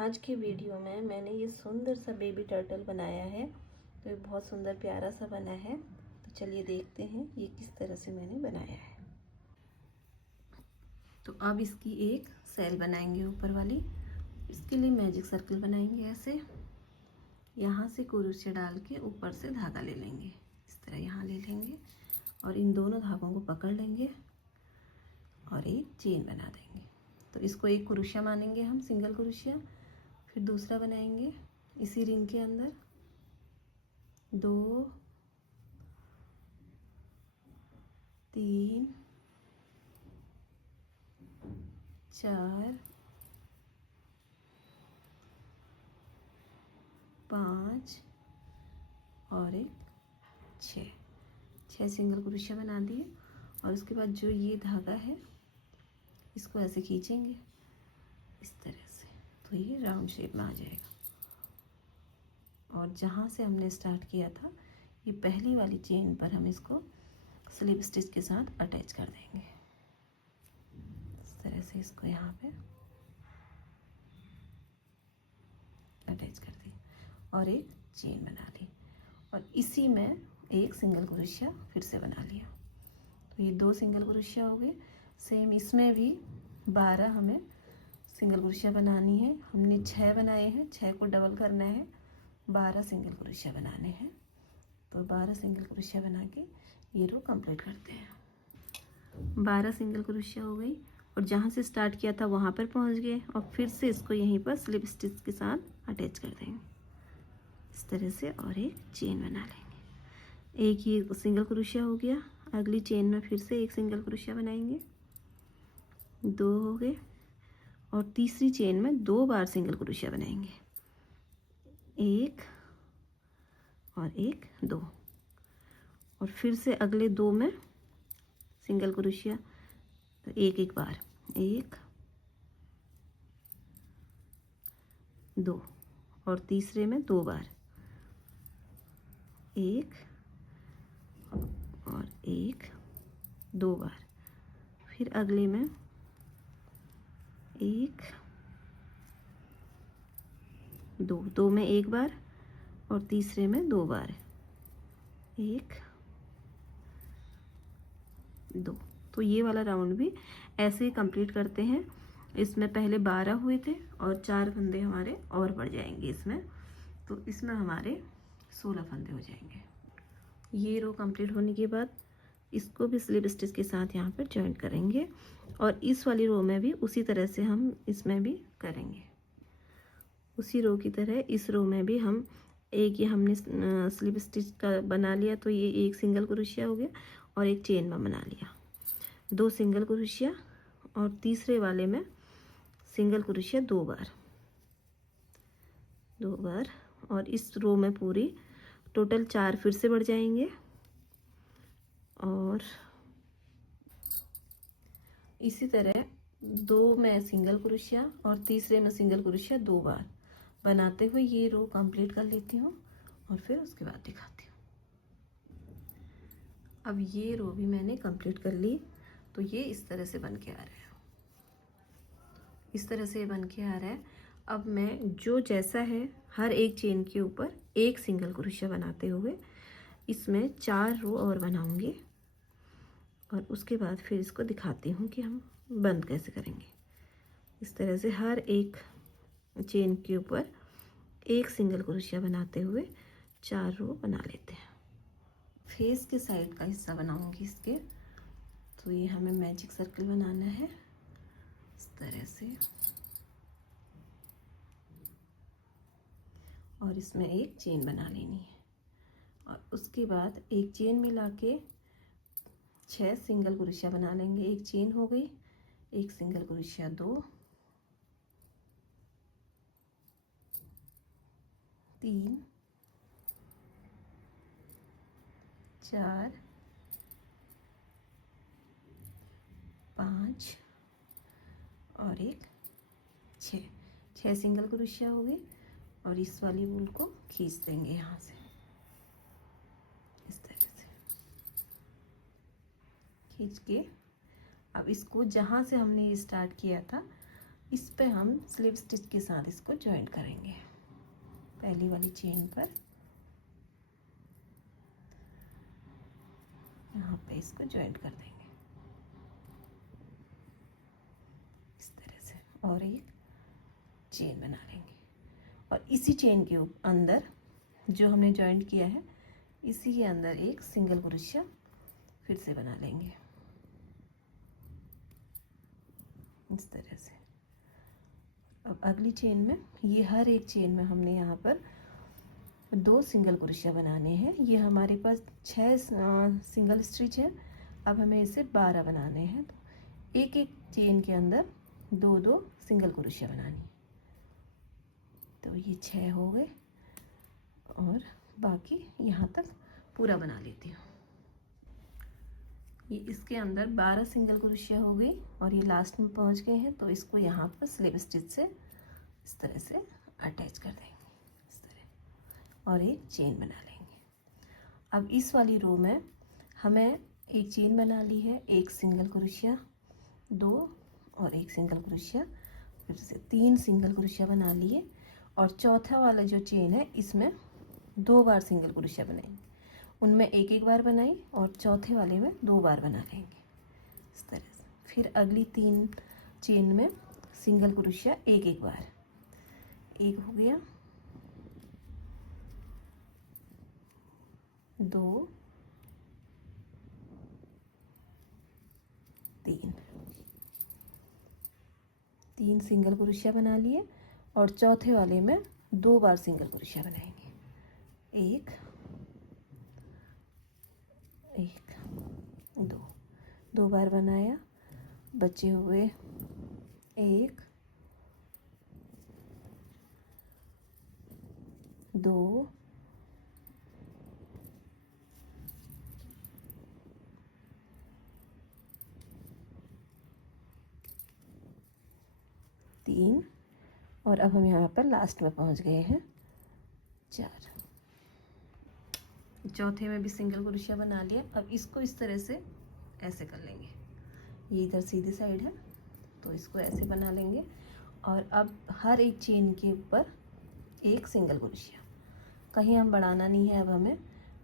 आज की वीडियो में मैंने ये सुंदर सा बेबी टर्टल बनाया है। तो ये बहुत सुंदर प्यारा सा बना है। तो चलिए देखते हैं ये किस तरह से मैंने बनाया है। तो अब इसकी एक सेल बनाएंगे ऊपर वाली। इसके लिए मैजिक सर्कल बनाएंगे ऐसे। यहाँ से क्रोशे डाल के ऊपर से धागा ले लेंगे, इस तरह यहाँ ले लेंगे और इन दोनों धागों को पकड़ लेंगे और एक चेन बना देंगे। तो इसको एक क्रोशिया मानेंगे हम, सिंगल क्रोशिया। फिर दूसरा बनाएंगे इसी रिंग के अंदर 2 3 4 5 और एक 6 सिंगल क्रोशिया बना दिए। और उसके बाद जो ये धागा है इसको ऐसे खींचेंगे इस तरह से, तो ये राउंड शेप में आ जाएगा। और जहाँ से हमने स्टार्ट किया था ये पहली वाली चेन पर हम इसको स्लिप स्टिच के साथ अटैच कर देंगे। इस तरह से इसको यहाँ पे अटैच कर दी और एक चेन बना ली और इसी में एक सिंगल क्रोशिया फिर से बना लिया। तो ये 2 सिंगल क्रोशिया हो गए। सेम इसमें भी 12 हमें सिंगल क्रोशिया बनानी है। हमने 6 बनाए हैं, 6 को डबल करना है, 12 सिंगल क्रोशिया बनाने हैं। तो 12 सिंगल क्रोशिया बना के ये रो कंप्लीट करते हैं। 12 सिंगल क्रोशिया हो गई और जहाँ से स्टार्ट किया था वहाँ पर पहुँच गए और फिर से इसको यहीं पर स्लिप स्टिच के साथ अटैच कर देंगे इस तरह से और एक चेन बना लेंगे। एक ही सिंगल क्रोशिया हो गया। अगली चेन में फिर से एक सिंगल क्रोशिया बनाएंगे, 2 हो गए। और तीसरी चेन में 2 बार सिंगल क्रोशिया बनाएंगे, 1 और 1 2। और फिर से अगले 2 में सिंगल क्रोशिया, तो एक बार 1 2 और तीसरे में 2 बार 1 और 1 2 बार। फिर अगले में 1 2 में 1 बार और तीसरे में 2 बार 1 2। तो ये वाला राउंड भी ऐसे ही कंप्लीट करते हैं। इसमें पहले 12 हुए थे और 4 फंदे हमारे और बढ़ जाएंगे इसमें, तो इसमें हमारे 16 फंदे हो जाएंगे। ये रो कंप्लीट होने के बाद इसको भी स्लिप स्टिच के साथ यहाँ पर जॉइन करेंगे और इस वाली रो में भी उसी तरह से हम इसमें भी करेंगे। उसी रो की तरह इस रो में भी हम एक, ये हमने स्लिप स्टिच का बना लिया तो ये एक सिंगल क्रोशिया हो गया और एक चेन में बना लिया, 2 सिंगल क्रोशिया और तीसरे वाले में सिंगल क्रोशिया 2 बार और इस रो में पूरी टोटल 4 फिर से बढ़ जाएंगे। और इसी तरह 2 में सिंगल क्रोशिया और तीसरे में सिंगल क्रोशिया 2 बार बनाते हुए ये रो कंप्लीट कर लेती हूँ और फिर उसके बाद दिखाती हूँ। अब ये रो भी मैंने कंप्लीट कर ली। तो ये इस तरह से बन के आ रहा है, इस तरह से बन के आ रहा है। अब मैं जो जैसा है हर एक चेन के ऊपर एक सिंगल क्रोशिया बनाते हुए इसमें 4 रो और बनाऊंगी और उसके बाद फिर इसको दिखाती हूँ कि हम बंद कैसे करेंगे। इस तरह से हर एक चेन के ऊपर एक सिंगल क्रोशिया बनाते हुए 4 रो बना लेते हैं। फेस के साइड का हिस्सा बनाऊंगी इसके। तो ये हमें मैजिक सर्कल बनाना है इस तरह से और इसमें एक चेन बना लेनी है और उसके बाद एक चेन मिला के 6 सिंगल क्रोशिया बना लेंगे। एक चेन हो गई, एक सिंगल क्रोशिया 2 3 4 5 और एक 6 सिंगल क्रोशिया हो गई और इस वाली वूल को खींच देंगे यहाँ से इस तरह से खींच के। अब इसको जहाँ से हमने स्टार्ट किया था इस पे हम स्लिप स्टिच के साथ इसको जॉइंट करेंगे। पहली वाली चेन पर यहाँ पे इसको जॉइंट कर देंगे इस तरह से, और एक चेन बना लेंगे। और इसी चेन के अंदर जो हमने जॉइंट किया है, इसी के अंदर एक सिंगल क्रोशिया फिर से बना लेंगे इस तरह से। अब अगली चेन में, ये हर एक चेन में हमने यहाँ पर 2 सिंगल क्रोशिया बनाने हैं। ये हमारे पास 6 सिंगल स्टिच है। अब हमें इसे 12 बनाने हैं, तो एक एक चेन के अंदर 2-2 सिंगल क्रोशिया बनानी। तो ये 6 हो गए, और बाकी यहाँ तक पूरा बना लेती हूँ। ये इसके अंदर 12 सिंगल क्रोशिया हो गई, और ये लास्ट में पहुँच गए हैं। तो इसको यहाँ पर स्लिप स्टिच से इस तरह से अटैच कर देंगे इस तरह, और एक चेन बना लेंगे। अब इस वाली रो में हमें एक चेन बना ली है, एक सिंगल क्रोशिया, 2 और एक सिंगल क्रोशिया, फिर से 3 सिंगल क्रोशिया बना लिए। और चौथा वाला जो चेन है, इसमें 2 बार सिंगल क्रोशिया बनाएंगे। उनमें एक एक बार बनाई, और चौथे वाले में 2 बार बना लेंगे इस तरह से। फिर अगली 3 चेन में सिंगल क्रोशिया एक एक बार, एक हो गया, 2, 3 सिंगल क्रोशिया बना लिए, और चौथे वाले में 2 बार सिंगल क्रोशिया बनाएंगे। एक, 2 बार बनाया, बचे हुए 1, 2, 3, और अब हम यहाँ पर लास्ट में पहुँच गए हैं 4। चौथे में भी सिंगल क्रोशिया बना लिया। अब इसको इस तरह से ऐसे कर लेंगे, ये इधर सीधी साइड है तो इसको ऐसे बना लेंगे। और अब हर एक चेन के ऊपर एक सिंगल क्रोशिया, कहीं हम बढ़ाना नहीं है। अब हमें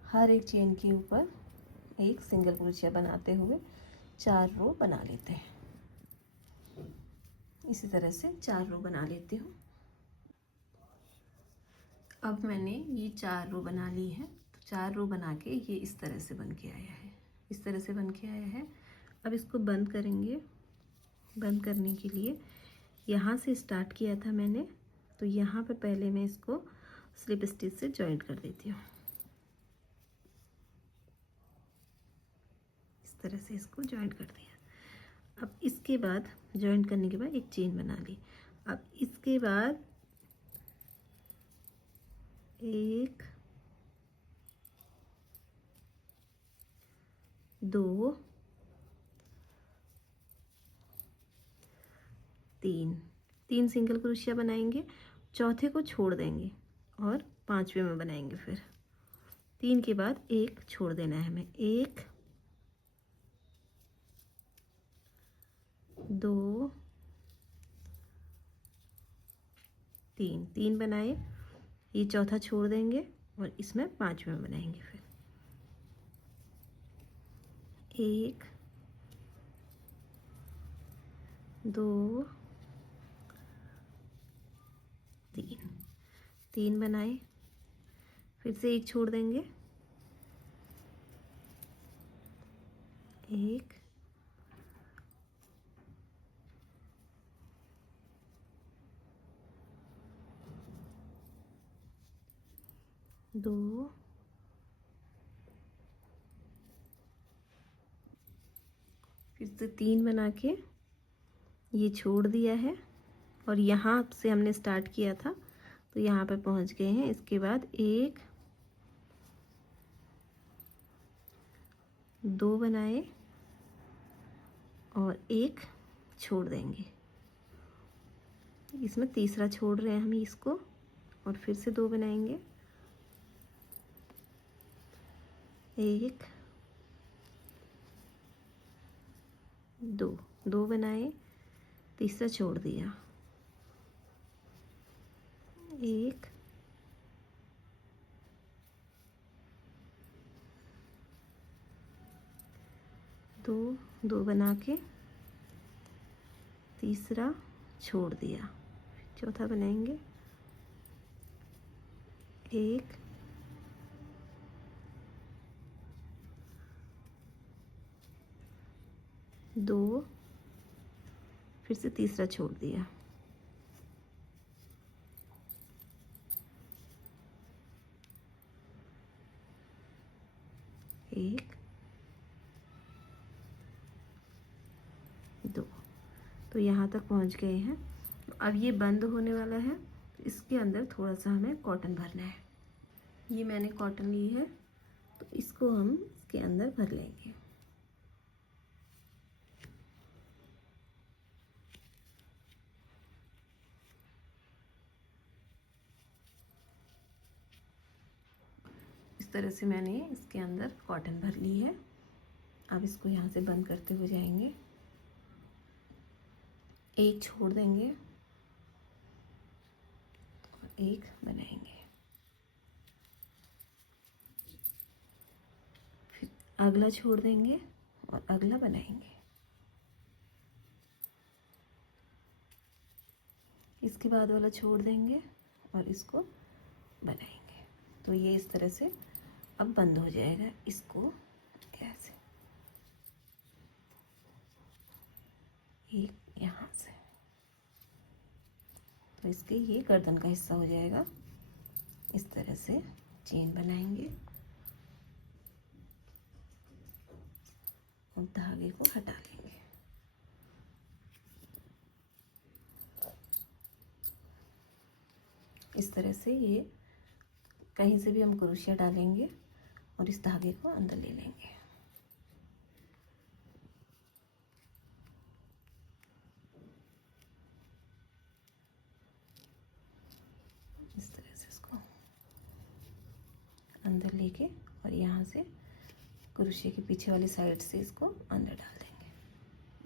हर एक चेन के ऊपर एक सिंगल क्रोशिया बनाते हुए 4 रो बना लेते हैं। इसी तरह से 4 रो बना लेती हूँ। अब मैंने ये 4 रो बना ली है, तो 4 रो बना के ये इस तरह से बन के आया है, इस तरह से बन के आया है। अब इसको बंद करेंगे। बंद करने के लिए यहाँ से स्टार्ट किया था मैंने, तो यहाँ पे पहले मैं इसको स्लिप स्टिच से जॉइंट कर देती हूँ इस तरह से, इसको जॉइंट कर दिया। अब इसके बाद जॉइंट करने के बाद एक चेन बना ली। अब इसके बाद 1, 2, 3 सिंगल क्रोशिया बनाएंगे, चौथे को छोड़ देंगे और 5वें में बनाएंगे। फिर 3 के बाद एक छोड़ देना है हमें, 1, 2, 3 बनाए, ये चौथा छोड़ देंगे और इसमें 5वें में बनाएंगे। फिर 1, 2, 3 बनाए, फिर से एक छोड़ देंगे, 1, 2, फिर से 3 बना के ये छोड़ दिया है, और यहाँ से हमने स्टार्ट किया था तो यहाँ पे पहुँच गए हैं। इसके बाद 1, 2 बनाए और एक छोड़ देंगे, इसमें तीसरा छोड़ रहे हैं हम इसको, और फिर से 2 बनाएंगे, 1, 2 बनाए, तीसरा छोड़ दिया, एक, दो, दो बना के तीसरा छोड़ दिया, चौथा बनाएंगे, एक, दो, फिर से तीसरा छोड़ दिया, एक, दो। तो यहाँ तक पहुँच गए हैं। तो अब ये बंद होने वाला है, तो इसके अंदर थोड़ा सा हमें कॉटन भरना है। ये मैंने कॉटन ली है, तो इसको हम इसके अंदर भर लेंगे। इस तरह से मैंने इसके अंदर कॉटन भर ली है। अब इसको यहाँ से बंद करते हुए जाएंगे, एक छोड़ देंगे और एक बनाएंगे, फिर अगला छोड़ देंगे और अगला बनाएंगे, इसके बाद वाला छोड़ देंगे और इसको बनाएंगे। तो ये इस तरह से अब बंद हो जाएगा। इसको ऐसे एक यहाँ से, तो इसके ये गर्दन का हिस्सा हो जाएगा। इस तरह से चेन बनाएंगे और धागे को हटा लेंगे। इस तरह से ये कहीं से भी हम क्रोशिया डालेंगे और इस धागे को अंदर ले लेंगे। इस तरह से इसको अंदर लेके और यहाँ से क्रोशिया के पीछे वाली साइड से इसको अंदर डाल देंगे।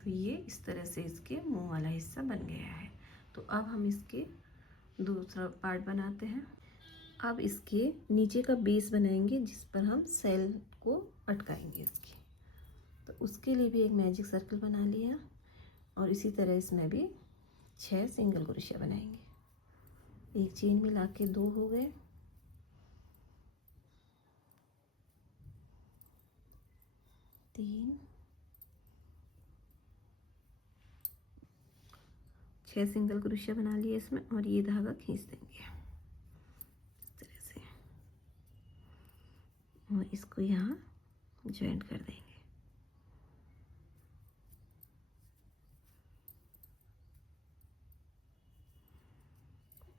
तो ये इस तरह से इसके मुंह वाला हिस्सा बन गया है। तो अब हम इसके दूसरा पार्ट बनाते हैं। अब इसके नीचे का बेस बनाएंगे जिस पर हम सेल को अटकाएंगे इसकी। तो उसके लिए भी एक मैजिक सर्कल बना लिया और इसी तरह इसमें भी 6 सिंगल क्रोशिया बनाएंगे। एक चेन मिला के 2 हो गए, तीन, 6 सिंगल क्रोशिया बना लिए इसमें और ये धागा खींच देंगे इस तरह से और इसको यहाँ ज्वाइंट कर देंगे।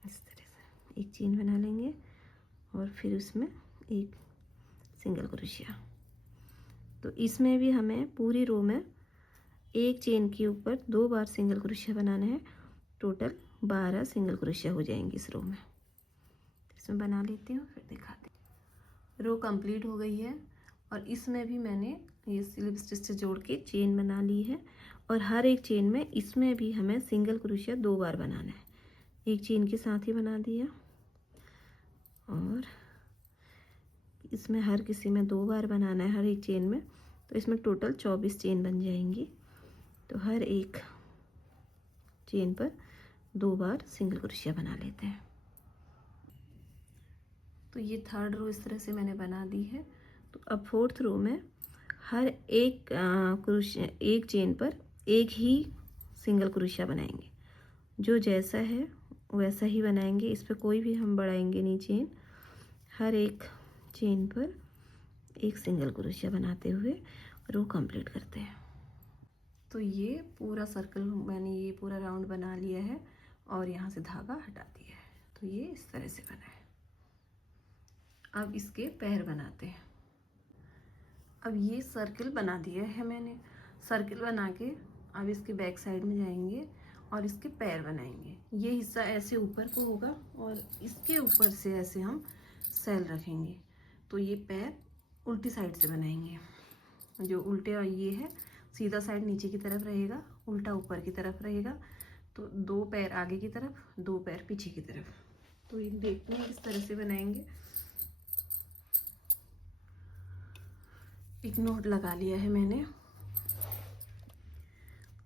इस तरह से एक चेन बना लेंगे और फिर उसमें एक सिंगल क्रोशिया। तो इसमें भी हमें पूरी रो में एक चेन के ऊपर 2 बार सिंगल क्रोशिया बनाना है। टोटल 12 सिंगल क्रोशिया हो जाएंगी इस रो में। इसमें बना लेती हूँ फिर दिखाती हूँ। रो कंप्लीट हो गई है और इसमें भी मैंने ये स्लिप स्टिच से जोड़ के चेन बना ली है और हर एक चेन में इसमें भी हमें सिंगल क्रोशिया 2 बार बनाना है। एक चेन के साथ ही बना दिया और इसमें हर किसी में 2 बार बनाना है हर एक चेन में। तो इसमें टोटल 24 चेन बन जाएंगी। तो हर एक चेन पर 2 बार सिंगल क्रोशिया बना लेते हैं। तो ये थर्ड रो इस तरह से मैंने बना दी है। तो अब फोर्थ रो में हर एक क्रोशिया एक चेन पर एक ही सिंगल क्रोशिया बनाएंगे। जो जैसा है वैसा ही बनाएंगे, इस पर कोई भी हम बढ़ाएंगे नहीं चेन। हर एक चेन पर एक सिंगल क्रोशिया बनाते हुए रो कंप्लीट करते हैं। तो ये पूरा सर्कल मैंने ये पूरा राउंड बना लिया है और यहाँ से धागा हटा दिया है। तो ये इस तरह से बना है। अब इसके पैर बनाते हैं। अब ये सर्कल बना दिया है मैंने। सर्कल बना के अब इसके बैक साइड में जाएंगे और इसके पैर बनाएंगे। ये हिस्सा ऐसे ऊपर को होगा और इसके ऊपर से ऐसे हम सेल रखेंगे। तो ये पैर उल्टी साइड से बनाएंगे। जो उल्टे और ये है सीधा साइड नीचे की तरफ रहेगा, उल्टा ऊपर की तरफ रहेगा। तो 2 पैर आगे की तरफ, 2 पैर पीछे की तरफ। तो ये देखते हैं किस तरह से बनाएंगे। एक नोट लगा लिया है मैंने,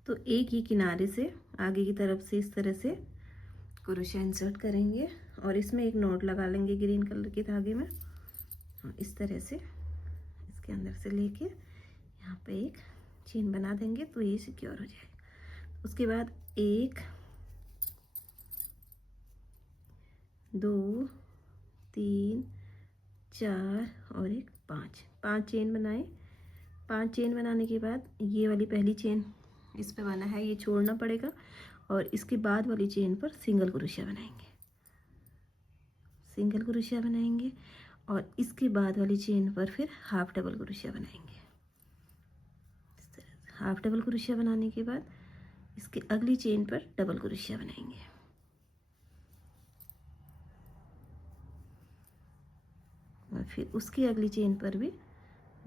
तो एक ही किनारे से आगे की तरफ से इस तरह से क्रोशा इंसर्ट करेंगे और इसमें एक नॉट लगा लेंगे ग्रीन कलर के धागे में। इस तरह से इसके अंदर से लेके यहाँ पे एक चेन बना देंगे तो ये सिक्योर हो जाएगा। उसके बाद 1 2 3 4 और एक 5 चेन बनाए। 5 चेन बनाने के बाद ये वाली पहली चेन इस पे बना है, ये छोड़ना पड़ेगा और इसके बाद वाली चेन पर सिंगल क्रोशिया बनाएंगे, सिंगल क्रोशिया बनाएंगे और इसके बाद वाली चेन पर फिर हाफ डबल क्रोशिया बनाएंगे। इस तरह से हाफ डबल क्रोशिया बनाने के बाद इसके अगली चेन पर डबल क्रोशिया बनाएंगे और फिर उसकी अगली चेन पर भी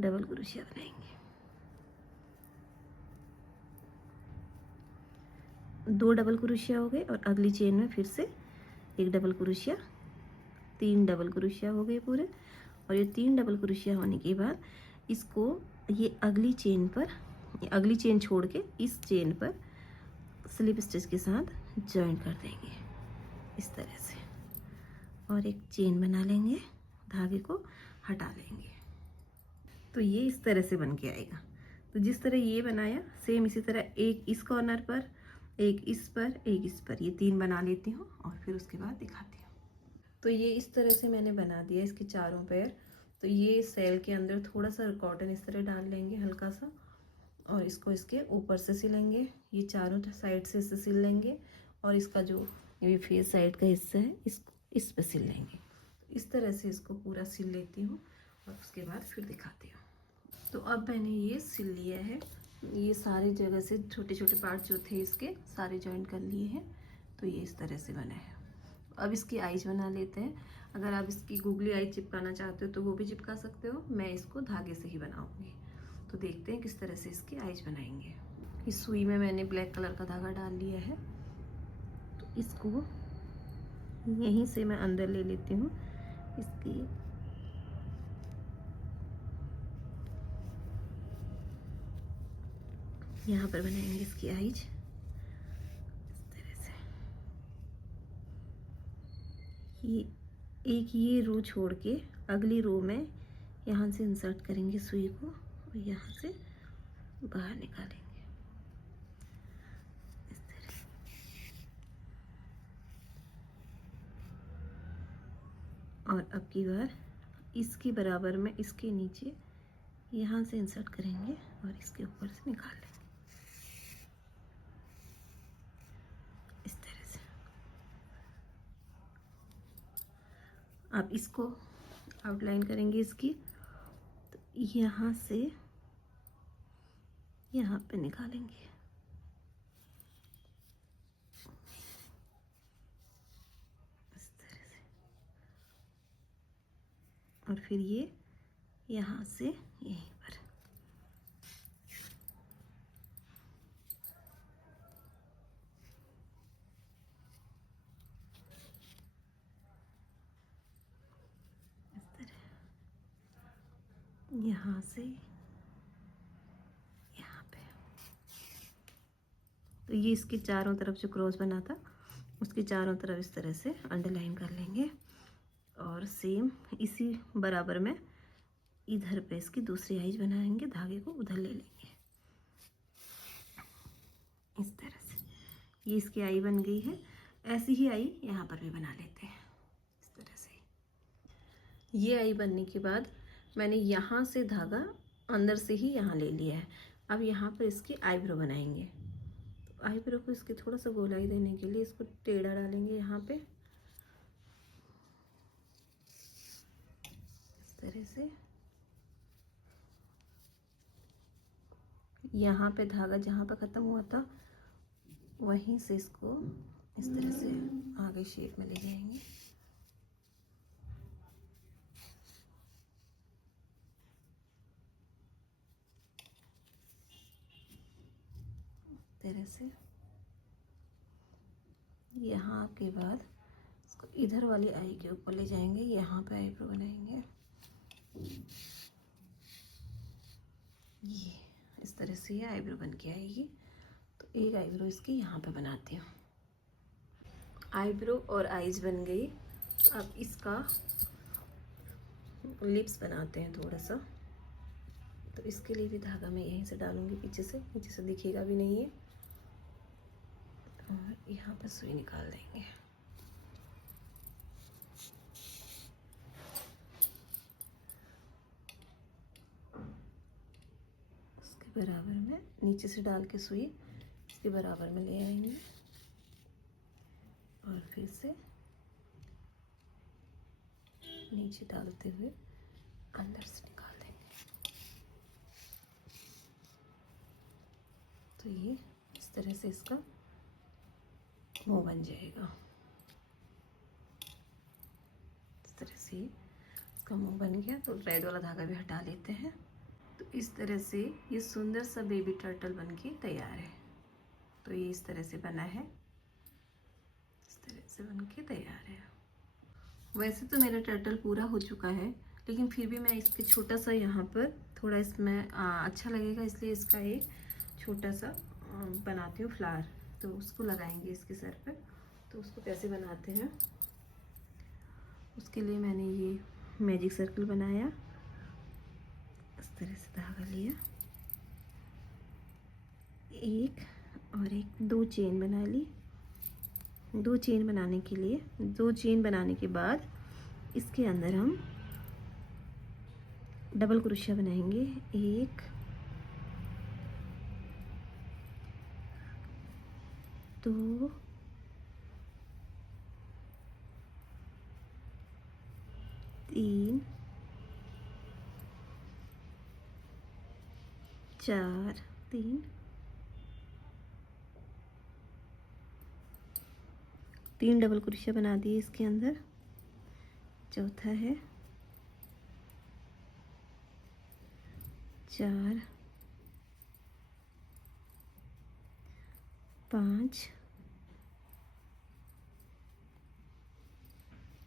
डबल क्रोशिया बनाएंगे। 2 डबल क्रोशिया हो गए और अगली चेन में फिर से एक डबल क्रोशिया, 3 डबल क्रोशिया हो गए पूरे। और ये 3 डबल क्रोशिया होने के बाद इसको ये अगली चेन पर, अगली चेन छोड़ के इस चेन पर स्लिप स्टिच के साथ जॉइन कर देंगे इस तरह से और एक चेन बना लेंगे, धागे को हटा लेंगे। तो ये इस तरह से बन के आएगा। तो जिस तरह ये बनाया सेम इसी तरह एक इस कॉर्नर पर, एक इस पर, एक इस पर, ये 3 बना लेती हूँ और फिर उसके बाद दिखाती हूँ। तो ये इस तरह से मैंने बना दिया इसके चारों पैर। तो ये सेल के अंदर थोड़ा सा कॉटन इस तरह डाल लेंगे हल्का सा और इसको इसके ऊपर से सिलेंगे, ये चारों साइड से इसे सिल लेंगे और इसका जो ये फेस साइड का हिस्सा है इस पे सिल लेंगे। इस तरह से इसको पूरा सिल लेती हूँ और उसके बाद फिर दिखाती हूँ। तो अब मैंने ये सिल लिया है, ये सारे जगह से छोटे छोटे पार्ट जो थे इसके सारे जॉइन कर लिए हैं। तो ये इस तरह से बना है। अब इसकी आईज बना लेते हैं। अगर आप इसकी गूगली आईज चिपकाना चाहते हो तो वो भी चिपका सकते हो, मैं इसको धागे से ही बनाऊंगी। तो देखते हैं किस तरह से इसकी आईज बनाएंगे। इस सुई में मैंने ब्लैक कलर का धागा डाल लिया है, तो इसको यहीं से मैं अंदर ले लेती हूँ। इसकी यहाँ पर बनाएंगे इसकी आईज इस तरह से। ये रो छोड़ के अगली रो में यहाँ से इंसर्ट करेंगे सुई को और यहाँ से बाहर निकालेंगे इस तरह। और अब की बार इसके बराबर में इसके नीचे यहाँ से इंसर्ट करेंगे और इसके ऊपर से निकाल लेंगे इस तरह से। अब इसको आउटलाइन करेंगे इसकी, तो यहाँ से यहाँ पे निकालेंगे इस तरह से और फिर ये यहाँ से यहीं पर इस तरह, यहाँ से यहाँ पे। तो ये इसके चारों तरफ जो क्रॉस बना था उसके चारों तरफ इस तरह से अंडरलाइन कर लेंगे और सेम इसी बराबर में इधर पे इसकी दूसरी आईज बनाएंगे, धागे को उधर ले लेंगे इस तरह से। ये इसकी आई बन गई है। ऐसी ही आई यहाँ पर भी बना लेते हैं इस तरह से। ये आई बनने के बाद मैंने यहाँ से धागा अंदर से ही यहाँ ले लिया है। अब यहाँ पर इसकी आईब्रो बनाएंगे। तो आईब्रो को इसकी थोड़ा सा गोलाई देने के लिए इसको टेढ़ा डालेंगे यहाँ पे इस तरह से। यहाँ पे धागा जहाँ पे ख़त्म हुआ था वहीं से इसको इस तरह से आगे शेप में ले जाएंगे। इस तरह से यहाँ के बाद इसको इधर वाली आई के ऊपर ले जाएंगे, यहाँ पे आईब्रो बनाएंगे। ये इस तरह से ये आईब्रो बन के आएगी। तो एक आईब्रो इसकी यहाँ पे बनाती हूँ। आईब्रो और आईज बन गई। अब इसका लिप्स बनाते हैं थोड़ा सा। तो इसके लिए भी धागा मैं यहीं से डालूंगी, पीछे से दिखेगा भी नहीं है। और यहाँ पर सुई निकाल देंगे। इसके बराबर में नीचे से डाल के सुई इसके बराबर में ले आएंगे और फिर से नीचे डालते हुए अंदर से निकाल देंगे। तो ये इस तरह से इसका मुंह बन जाएगा। इस तरह से इसका मुंह बन गया। तो रेड वाला धागा भी हटा लेते हैं। तो इस तरह से ये सुंदर सा बेबी टर्टल बन के तैयार है। तो ये इस तरह से बना है, इस तरह से बन के तैयार है। वैसे तो मेरा टर्टल पूरा हो चुका है, लेकिन फिर भी मैं इसके छोटा सा यहाँ पर थोड़ा इसमें अच्छा लगेगा, इसलिए इसका एक छोटा सा बनाती हूँ फ्लावर। तो उसको लगाएंगे इसके सर पे। तो उसको कैसे बनाते हैं, उसके लिए मैंने ये मैजिक सर्कल बनाया। इस तरह से धागा लिया, एक और एक, दो चेन बना ली। दो चेन बनाने के लिए, दो चेन बनाने के बाद इसके अंदर हम डबल क्रोशिया बनाएंगे। एक, दो, तीन, चार, तीन डबल क्रोशिया बना दिए इसके अंदर। चौथा है, चार, पाँच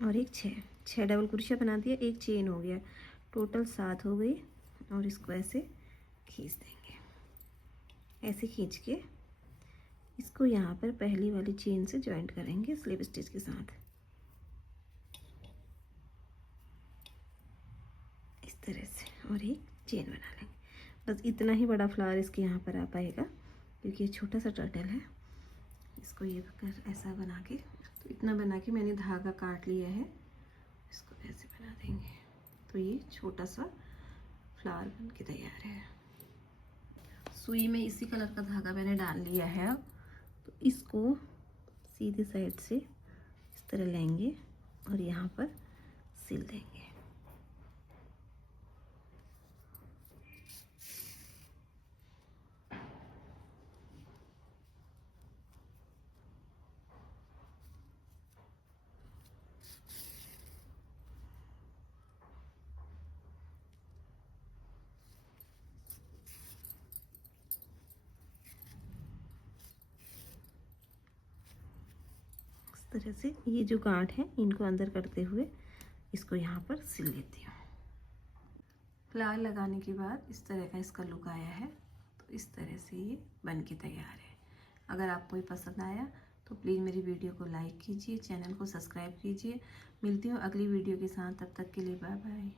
और एक, छः डबल क्रोशिया बना दिया। एक चेन हो गया, टोटल 7 हो गई। और इसको ऐसे खींच देंगे। ऐसे खींच के इसको यहाँ पर पहली वाली चेन से जॉइंट करेंगे स्लिप स्टिच के साथ। इस तरह से और एक चेन बना लेंगे। बस इतना ही बड़ा फ्लावर इसके यहाँ पर आ पाएगा, क्योंकि ये छोटा सा टर्टल है। इसको ये कर ऐसा बना के, तो इतना बना के मैंने धागा काट लिया है। इसको ऐसे बना देंगे। तो ये छोटा सा फ्लावर बन के तैयार है। सुई में इसी कलर का धागा मैंने डाल लिया है। अब तो इसको सीधे साइड से इस तरह लेंगे और यहाँ पर सिल देंगे। तरह से ये जो गांठ है इनको अंदर करते हुए इसको यहाँ पर सिल लेती हूँ। फ्लावर लगाने के बाद इस तरह का इसका लुक आया है। तो इस तरह से ये बन के तैयार है। अगर आपको ये पसंद आया तो प्लीज़ मेरी वीडियो को लाइक कीजिए, चैनल को सब्सक्राइब कीजिए। मिलती हूँ अगली वीडियो के साथ, तब तक के लिए बाय बाय।